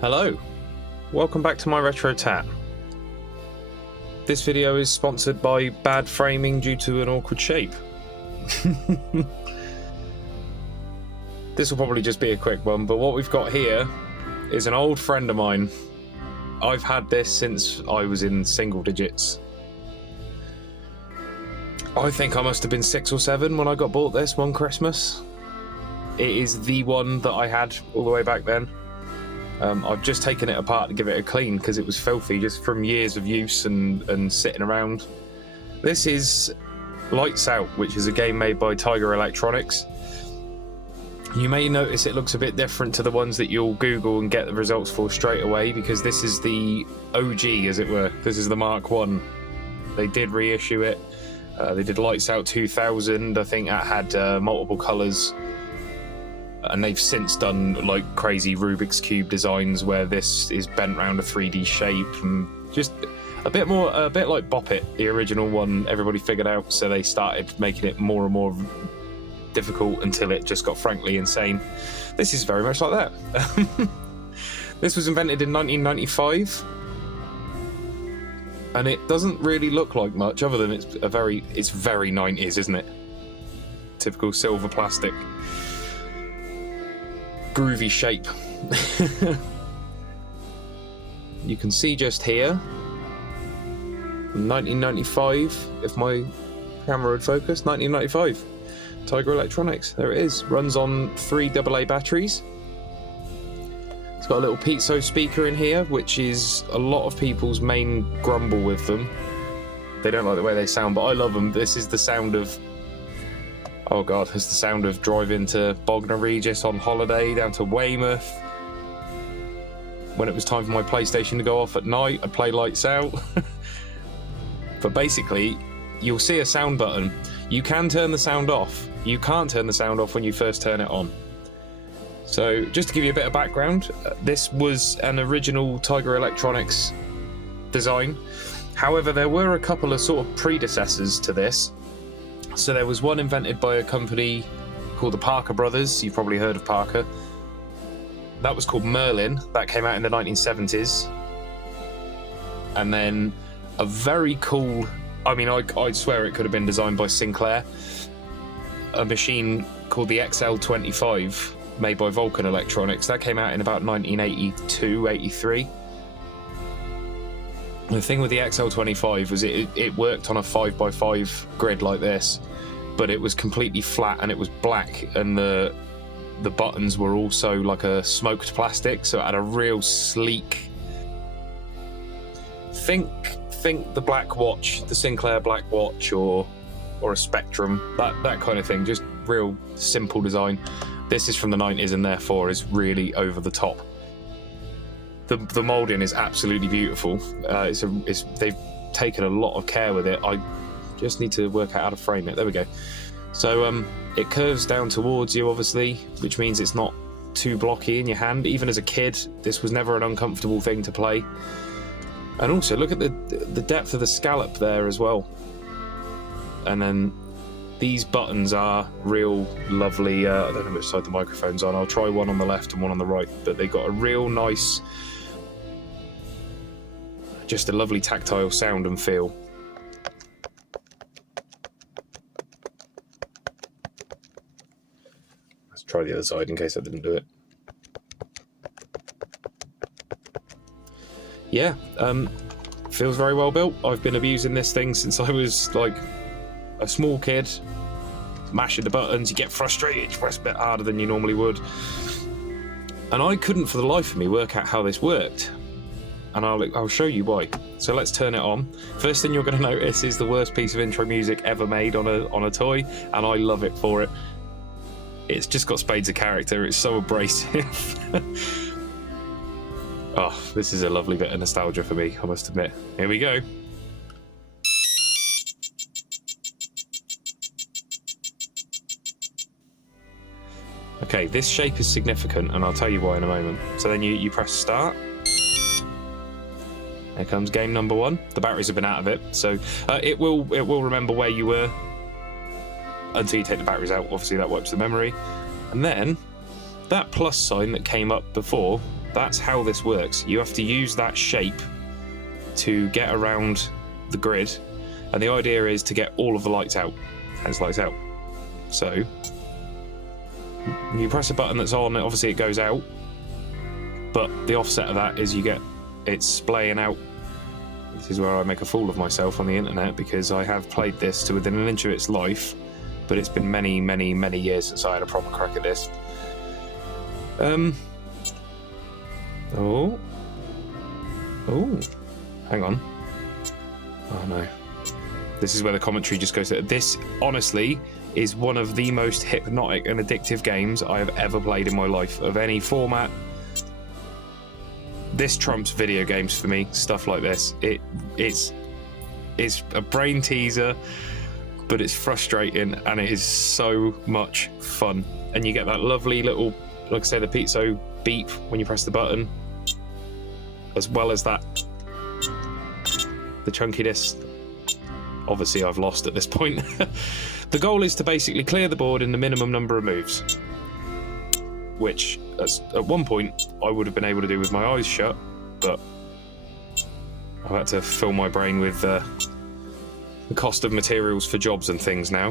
Hello, welcome back to MyRetroTat. This video is sponsored by bad framing due to an awkward shape. This will probably just be a quick one, but what we've got here is an old friend of mine. I've had this since I was in single digits. I think I must have been 6 or 7 when I got bought this one Christmas. It is the one that I had all the way back then. I've just taken it apart to give it a clean because it was filthy just from years of use and sitting around. This is Lights Out, which is a game made by Tiger Electronics. You may notice it looks a bit different to the ones that you'll Google and get the results for straight away, because this is the OG, as it were. This is the Mark 1. They did reissue it. They did Lights Out 2000. I think that had multiple colours. And they've since done like crazy Rubik's Cube designs where this is bent round a 3D shape, and just a bit like Bop It, the original one everybody figured out, so they started making it more and more difficult until it just got frankly insane. This is very much like that. This was invented in 1995, and it doesn't really look like much other than it's very 90s, isn't it? Typical silver plastic. Groovy shape. You can see just here 1995, if my camera would focus. 1995 Tiger Electronics, there it is. Runs on 3 AA batteries. It's got a little piezo speaker in here, which is a lot of people's main grumble with them. They don't like the way they sound, but I love them. This is the sound of, oh god, it's the sound of driving to Bognor Regis on holiday down to Weymouth. When it was time for my PlayStation to go off at night, I'd play Lights Out. But basically, you'll see a sound button. You can turn the sound off. You can't turn the sound off when you first turn it on. So, just to give you a bit of background, this was an original Tiger Electronics design. However, there were a couple of sort of predecessors to this. So there was one invented by a company called the Parker Brothers. You've probably heard of Parker. That was called Merlin. That came out in the 1970s. And then a very cool, I mean, I'd swear it could have been designed by Sinclair. A machine called the XL25, made by Vulcan Electronics. That came out in about 1982, 83. The thing with the XL25 was it worked on a 5x5 grid like this, but it was completely flat and it was black, and the buttons were also like a smoked plastic, so it had a real sleek. Think the Black Watch, the Sinclair Black Watch, or a Spectrum, that kind of thing. Just real simple design. This is from the 90s and therefore is really over the top. The moulding is absolutely beautiful. They've taken a lot of care with it. I just need to work out how to frame it. There we go. So it curves down towards you, obviously, which means it's not too blocky in your hand. Even as a kid, this was never an uncomfortable thing to play. And also, look at the depth of the scallop there as well. And then these buttons are real lovely. I don't know which side the microphone's on. I'll try one on the left and one on the right, but they've got a real nice, just a lovely tactile sound and feel. Let's try the other side in case I didn't do it. Yeah, feels very well built. I've been abusing this thing since I was like a small kid. Mashing the buttons, you get frustrated, you press a bit harder than you normally would. And I couldn't for the life of me work out how this worked. And I'll show you why. So let's turn it on. First thing you're going to notice is the worst piece of intro music ever made on a toy, and I love it for it. It's just got spades of character. It's so abrasive. Oh, this is a lovely bit of nostalgia for me, I must admit. Here we go. Okay, this shape is significant, and I'll tell you why in a moment. So then you press start. Here comes game number 1. The batteries have been out of it, so it will remember where you were until you take the batteries out. Obviously, that wipes the memory. And then that plus sign that came up before, That's how this works. You have to use that shape to get around the grid, and the idea is to get all of the lights out. Hence lights out. So you press a button that's on, obviously it goes out, but the offset of that is you get it splaying out. This is where I make a fool of myself on the internet, because I have played this to within an inch of its life, but it's been many, many, many years since I had a proper crack at this. Oh, hang on. Oh no. This is where the commentary just goes. This, honestly, is one of the most hypnotic and addictive games I have ever played in my life, of any format. This trumps video games for me, stuff like this. It's a brain teaser, but it's frustrating, and it is so much fun. And you get that lovely little, like I say, the piezo beep when you press the button, as well as that, the chunkiness. Obviously I've lost at this point. The goal is to basically clear the board in the minimum number of moves, which at one point I would have been able to do with my eyes shut, but I've had to fill my brain with the cost of materials for jobs and things now.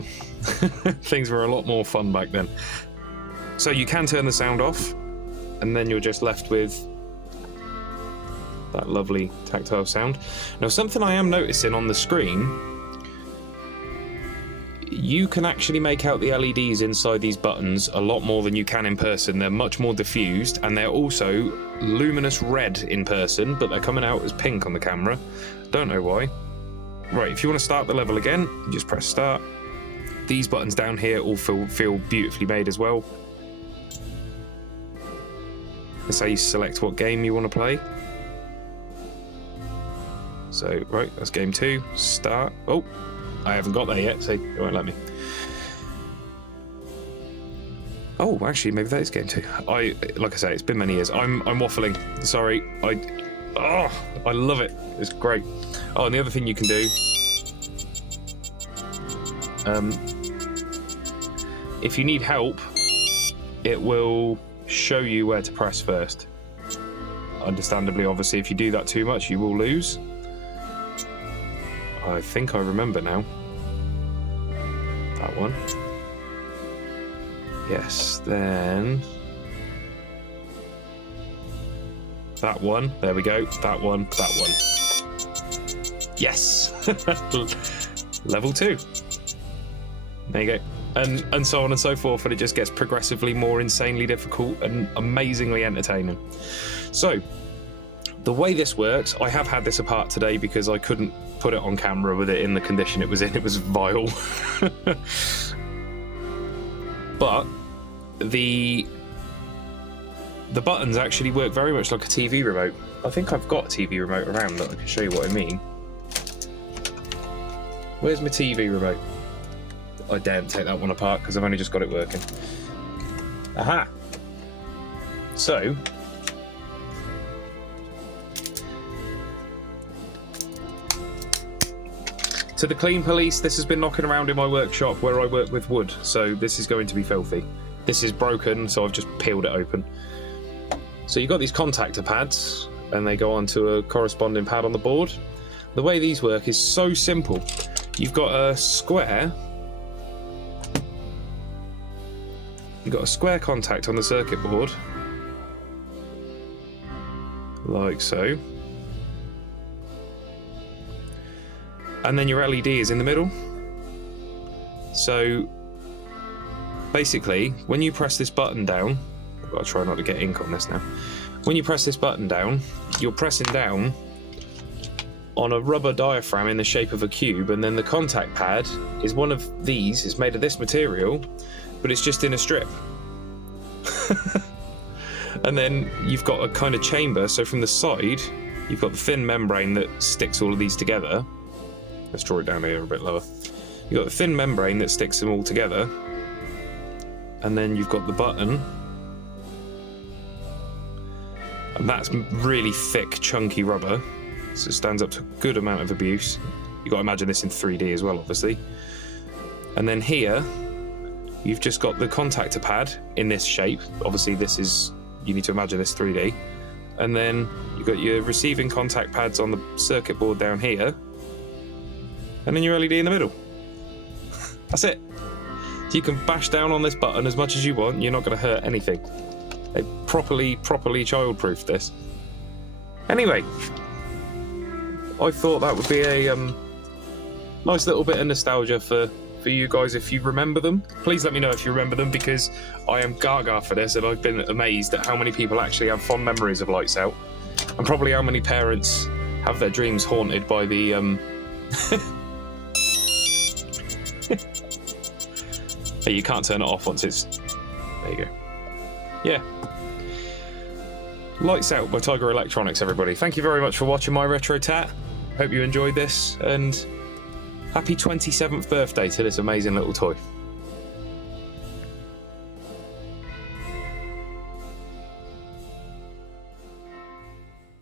Things were a lot more fun back then. So you can turn the sound off, and then you're just left with that lovely tactile sound. Now, something I am noticing on the screen, you can actually make out the LEDs inside these buttons a lot more than you can in person. They're much more diffused, and they're also luminous red in person, but they're coming out as pink on the camera. Don't know why. Right, if you want to start the level again, you just press start. These buttons down here all feel beautifully made as well. That's how you select what game you want to play. So, right, that's game 2. Start. Oh, I haven't got there yet, so it won't let me. Oh, actually, maybe that is game 2. Like I say, it's been many years. I'm waffling. Sorry. I love it. It's great. Oh, and the other thing you can do, if you need help, it will show you where to press first. Understandably, obviously, if you do that too much, you will lose. I think I remember now. That one. Yes, then that one. There we go. That one. That one. Yes. Level 2. There you go. And so on and so forth, and it just gets progressively more insanely difficult and amazingly entertaining. So, the way this works, I have had this apart today because I couldn't put it on camera with it in the condition it was in. It was vile. But the buttons actually work very much like a TV remote. I think I've got a TV remote around that I can show you what I mean. Where's my TV remote? I daren't take that one apart because I've only just got it working. Aha! So, to the clean police, this has been knocking around in my workshop where I work with wood, so this is going to be filthy. This is broken, so I've just peeled it open. So you've got these contactor pads, and they go onto a corresponding pad on the board. The way these work is so simple. You've got a square. You've got a square contact on the circuit board, like so. And then your LED is in the middle. So basically, when you press this button down, I've got to try not to get ink on this now. When you press this button down, you're pressing down on a rubber diaphragm in the shape of a cube, and then the contact pad is one of these. It's made of this material, but it's just in a strip. And then you've got a kind of chamber, so from the side, you've got the thin membrane that sticks all of these together. Let's draw it down here a bit lower. You've got the thin membrane that sticks them all together, and then you've got the button, and that's really thick, chunky rubber, so it stands up to a good amount of abuse. You've got to imagine this in 3D as well, obviously. And then here, you've just got the contactor pad in this shape. Obviously, this is, you need to imagine this 3D. and then you've got your receiving contact pads on the circuit board down here, and then your LED in the middle. That's it. So you can bash down on this button as much as you want, you're not going to hurt anything. They properly child-proofed this. Anyway, I thought that would be a nice little bit of nostalgia for you guys if you remember them. Please let me know if you remember them, because I am gaga for this, and I've been amazed at how many people actually have fond memories of Lights Out, and probably how many parents have their dreams haunted by the Hey, you can't turn it off once it's... There you go. Yeah. Lights Out by Tiger Electronics, everybody. Thank you very much for watching MyRetroTat. Hope you enjoyed this, and happy 27th birthday to this amazing little toy.